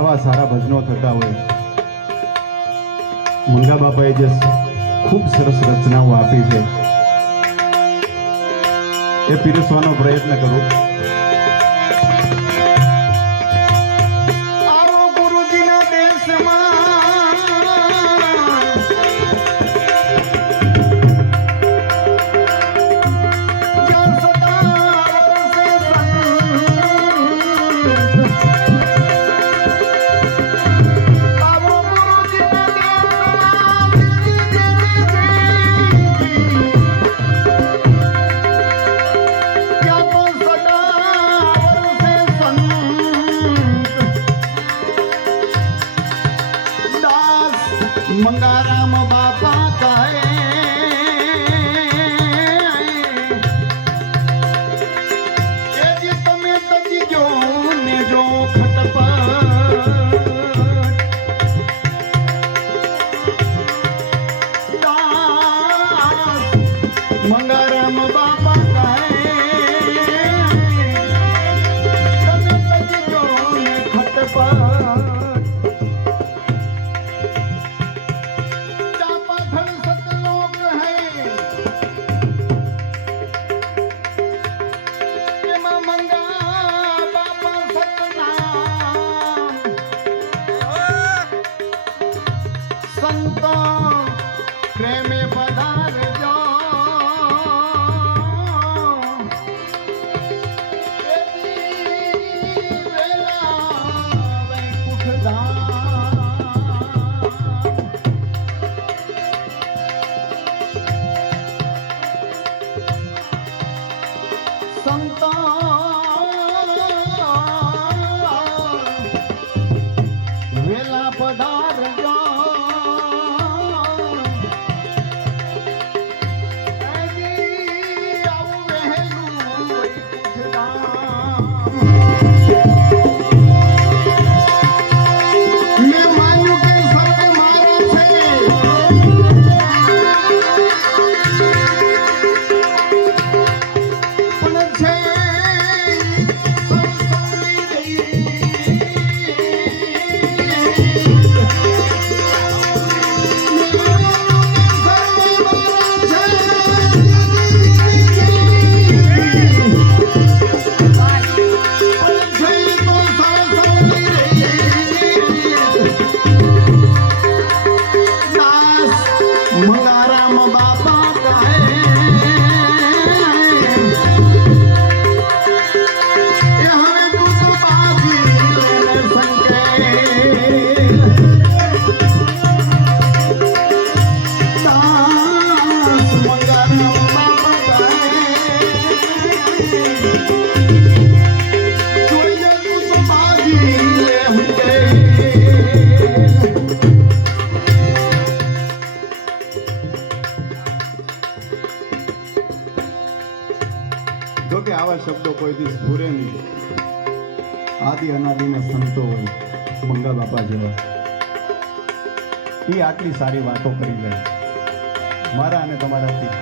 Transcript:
આવા સારા ભજનો થતા હોય, મંગા બાપાએ જે ખૂબ સરસ રચનાઓ આપી છે એ પીરસવાનો પ્રયત્ન કરું. મંગારામ બાપા કહે કે જે તમે તજી જો ને જો ખટપટ મંગારામ બાપા કહે તમે તજી જો ને ખટપટ संतो प्रेमे पधारजो वेला वैकुंठ धाम संतो वेला पधारजो મંગારામ બાપા કહે એ હવે તું તો બાજી લેને સંકે દાસ મંગારામ બાપા કહે જોઈએ તું તો બાજી લે હંકે. જો કે આવા શબ્દો કોઈ દિવસ પૂરે નહીં. આદિ અનાદિના સંતો હોય મંગા બાપા જેવા, એ આટલી સારી વાતો કરી જાય મારા અને તમારાથી